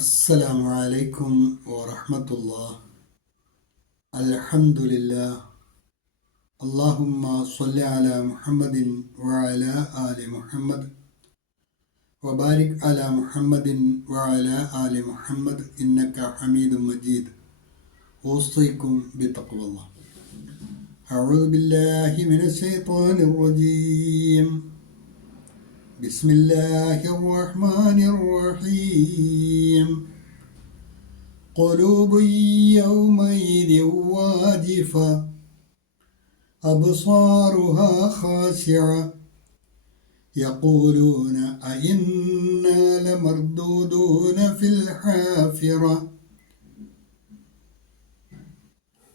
السلام عليكم ورحمة الله. الحمد لله. اللهم صل على محمد وعلى آل محمد وبارك على محمد وعلى آل محمد إنك حميد مجيد. أوصيكم بتقوى الله. أعوذ بالله من الشيطان الرجيم. بسم الله الرحمن الرحيم. قلوب يومئذ واجفة أبصارها خاشعة يقولون أئنا لمردودون في الحافرة.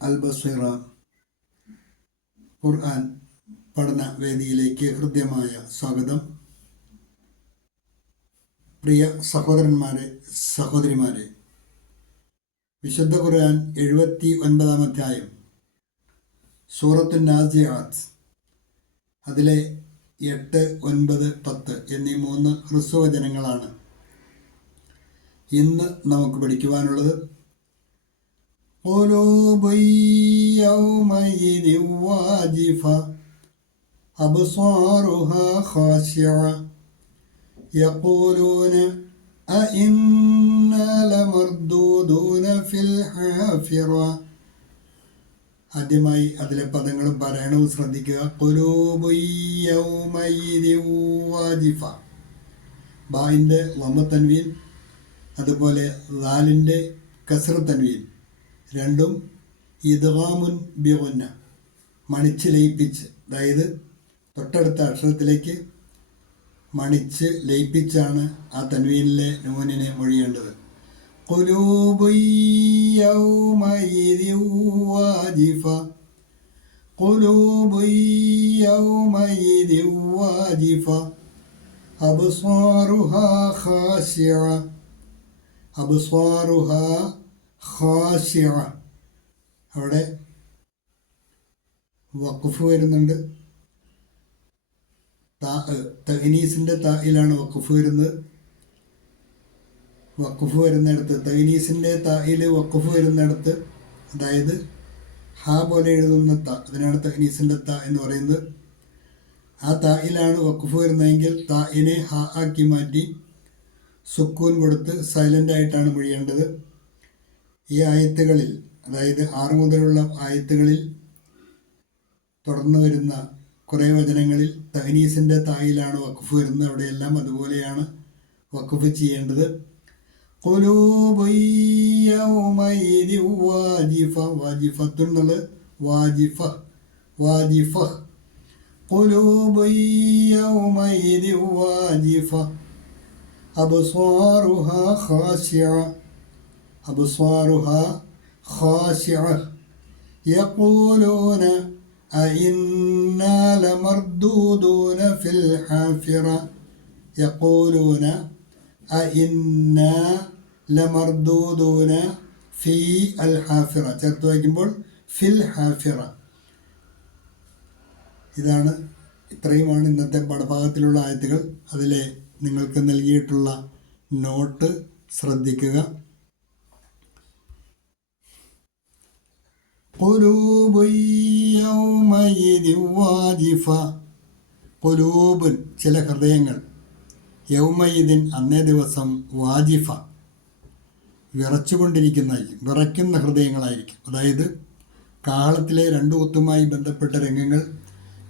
അൽബസീറ ഖുർആൻ പഠന വേദിയിലേക്ക് ഹൃദ്യമായ സ്വാഗതം. പ്രിയ സഹോദരന്മാരെ, സഹോദരിമാരെ, വിശുദ്ധ ഖുർആൻ 79-ാം അധ്യായം സൂറത്തു നാസിആത്ത്, അതിലെ 8, 9, 10 എന്നീ 3 ഹ്രസ്വവചനങ്ങളാണ് ഇന്ന് നമുക്ക് പഠിക്കുവാനുള്ളത്. ഖുലൂബുൻ യൗമഇദി വാജിഫ അബ്സാറുഹാ ഖാശിഅ يقولون أئنا لمردودون في الحافرة. ആദ്യമായി അതിലെ പദങ്ങളും പാരായണവും ശ്രദ്ധിക്കുക. ഖുലൂബുൻ യൗമഇദി വാജിഫ, ബായിൻ്റെ വമ്മ തൻവീൻ, അതുപോലെ ദാലിൻ്റെ കസ്ർ തൻവീൻ, രണ്ടും ഇദ്ഗാമുൻ ബിഗുന്ന, മണിച്ച് ലയിപ്പിച്ച്, അതായത് തൊട്ടടുത്ത അക്ഷരത്തിലേക്ക് മണിച്ച് ലയിപ്പിച്ചാണ് ആ തൻവീനിലെ നൂനിനെ മൊഴിയേണ്ടത്. ഖുലൂബുൻ യൗമഇദി വാജിഫ, ഖുലൂബുൻ യൗമഇദി വാജിഫ അബ്സാറുഹാ ഖാശിഅ, അബ്സാറുഹാ ഖാശിഅ. അവിടെ വഖഫ് വരുന്നുണ്ട്. തഗ്നീസിൻ്റെ തായിലാണ് വഖഫ് വരുന്നത്. വഖഫ് വരുന്നിടത്ത്, തഗ്നീസിൻ്റെ തായിൽ വഖഫ് വരുന്നിടത്ത്, അതായത് ഹ പോലെ എഴുതുന്ന ത, അതിനാണ് തഗ്നീസിൻ്റെ ത എന്ന് പറയുന്നത്. ആ തായിലാണ് വഖഫ് വരുന്നതെങ്കിൽ തായിനെ ഹ ആക്കി മാറ്റി സുക്കൂൻ കൊടുത്ത് സൈലൻ്റ് ആയിട്ടാണ് മൊഴിയേണ്ടത്. ഈ ആയത്തുകളിൽ, അതായത് 6 മുതലുള്ള ആയത്തുകളിൽ തുടർന്ന് വരുന്ന കുറേ വചനങ്ങളിൽ തഹ്നീസിൻ്റെ തായിലാണ് വഖഫ് വരുന്നത്. അവിടെയെല്ലാം അതുപോലെയാണ് വഖഫ് ചെയ്യേണ്ടത്. ഖുലൂബുൻ യൗമഇദി വാജിഫ, വാജിഫത്തുൻ എന്നുള്ളത് വാജിഫ, വാജിഫ. ഖുലൂബുൻ യൗമഇദി വാജിഫ അബ്സാറുഹാ ഖാശിഅ, അബ്സാറുഹാ ഖാശിഅ യഖൂലൂന أئنا لمردودون في الحافرة. يقولون أئنا لمردودون في الحافرة. ചേർത്ത് വയ്ക്കുമ്പോൾ ഫിൽ ഹാഫിറ. ഇത്രയുമാണ് ഇന്നത്തെ പാഠഭാഗത്തിലുള്ള ആയത്തുകൾ. അതിലെ നിങ്ങൾക്ക് നൽകിയിട്ടുള്ള നോട്ട് ശ്രദ്ധിക്കുക. ഖുലൂബുൻ യൗമഇദി വാജിഫ, ഖുലൂബുൻ ചില ഹൃദയങ്ങൾ, യൗമഇദിൻ അന്നേ ദിവസം, വാജിഫ വിറച്ചുകൊണ്ടിരിക്കുന്നതായിരിക്കും, വിറയ്ക്കുന്ന ഹൃദയങ്ങളായിരിക്കും. അതായത് കാഹളത്തിലെ 2 കുത്തുമായി ബന്ധപ്പെട്ട രംഗങ്ങൾ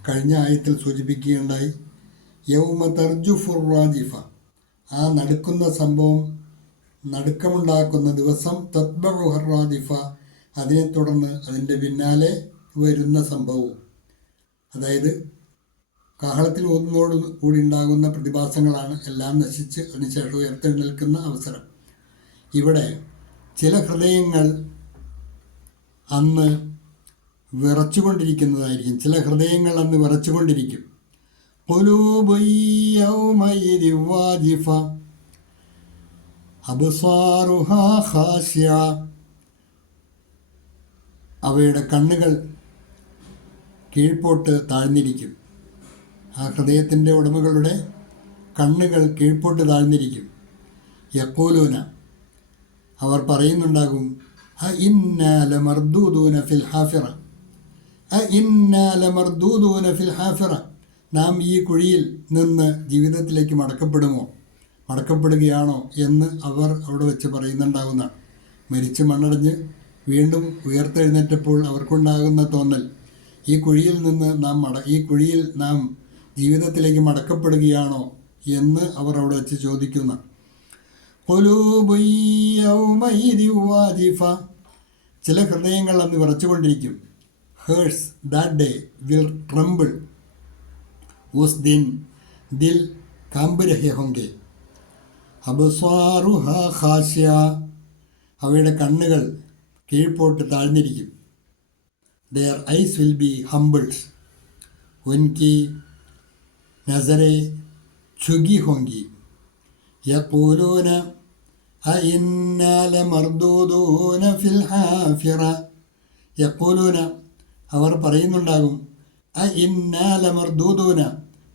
കഴിഞ്ഞ ആയത്തിൽ സൂചിപ്പിക്കുകയുണ്ടായി. യൗമ തർജുഫുർ റാജിഫ, ആ നടുക്കുന്ന സംഭവം, നടുക്കമുണ്ടാക്കുന്ന ദിവസം, തത്ബഉഹർ റാജിഫ, അതിനെ തുടർന്ന് അതിൻ്റെ പിന്നാലെ വരുന്ന സംഭവവും. അതായത് കാഹളത്തിൽ ഒന്നോട് കൂടി ഉണ്ടാകുന്ന പ്രതിഭാസങ്ങളാണ് എല്ലാം നശിച്ച് അതിനുശേഷം ഉയർത്തെഴുന്നേൽക്കുന്ന അവസരം. ഇവിടെ ചില ഹൃദയങ്ങൾ അന്ന് വിറച്ചുകൊണ്ടിരിക്കുന്നതായിരിക്കും, ചില ഹൃദയങ്ങൾ അന്ന് വിറച്ചുകൊണ്ടിരിക്കും. ഖുലൂബുൻ യൗമഇദി വാജിഫ അബ്സാറുഹാ ഖാശിഅ, അവയുടെ കണ്ണുകൾ കീഴ്പോട്ട് താഴ്ന്നിരിക്കും. ആ ഹൃദയത്തിൻ്റെ ഉടമകളുടെ കണ്ണുകൾ കീഴ്പോട്ട് താഴ്ന്നിരിക്കും. യഖൂലൂന, അവർ പറയുന്നുണ്ടാകും, അ ഇന്നാല മർദൂദൂന ഫിൽ ഹാഫിറ, അ ഇന്നാല മർദൂദൂന ഫിൽ ഹാഫിറ, നാം ഈ കുഴിയിൽ നിന്ന് ജീവിതത്തിലേക്ക് മടക്കപ്പെടുകയാണോ എന്ന് അവർ അവിടെ വെച്ച് പറയുന്നുണ്ടാകുന്നതാണ്. മരിച്ച് മണ്ണടഞ്ഞ് വീണ്ടും ഉയർത്തെഴുന്നേറ്റപ്പോൾ അവർക്കുണ്ടാകുന്ന തോന്നൽ, ഈ കുഴിയിൽ നാം ജീവിതത്തിലേക്ക് മടക്കപ്പെടുകയാണോ എന്ന് അവർ അവിടെ വെച്ച് ചോദിക്കുന്ന. ചില ഹൃദയങ്ങൾ അന്ന് വിറച്ചുകൊണ്ടിരിക്കും. Hearts that day will tremble, ഉസ് ദിൻ ദിൽ കാമ്പ് രഹേ ഹോങ്കെ, അബ്സ്വാറുഹ ഖാശിയ, അവയുടെ കണ്ണുകൾ കീഴ്പോട്ട് താഴ്ന്നിരിക്കും. Their eyes will be humbled. उनकी नज़रें झुकी होंगी. यक़ूलून अइन्ना लमर्दूदून ഫിൽ ഹാഫിറ. യഖൂലൂന, അവർ പറയുന്നുണ്ടാകും, അഇന്നാ ലമർദൂദൂന,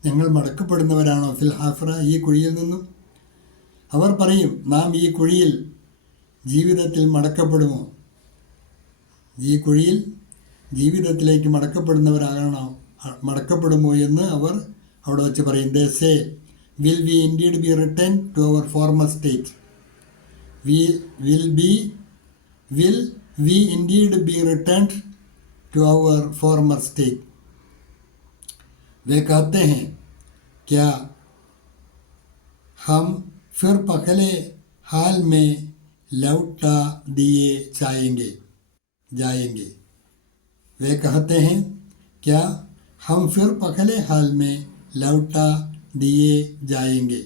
ഞങ്ങൾ മടക്കപ്പെടുന്നവരാണോ, ഫിൽ ഹാഫിറ, ഈ കുഴിയിൽ നിന്നും. അവർ പറയും, നാം ഈ കുഴിയിൽ ജീവിതത്തിൽ ഈ കുഴിയിൽ ജീവിതത്തിലേക്ക് മടക്കപ്പെടുമോ എന്ന് അവർ അവിടെ വെച്ച് പറയും. They say, will we indeed be returned to our former state? Will we indeed be returned to our former state? वे कहते हैं, क्या हम फिर पहले हाल में लौटा दिए जाएंगे. वे कहते हैं, क्या हम फिर पहले हाल में लौटा दिए जाएंगे.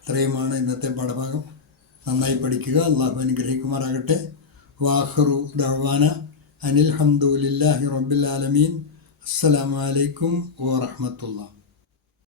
ഇത്രയുമാണ് ഇന്നത്തെ പാഠഭാഗം. നന്നായി പഠിക്കുക. അള്ളാഹു അനുഗ്രഹിക്കുമാറാകട്ടെ. വാഖിറു ദഅ്വാന അനിൽ ഹംദുലില്ലാഹി റബ്ബിൽ ആലമീൻ. അസ്സലാമു അലൈക്കും വറഹ്മത്തുള്ളാഹി.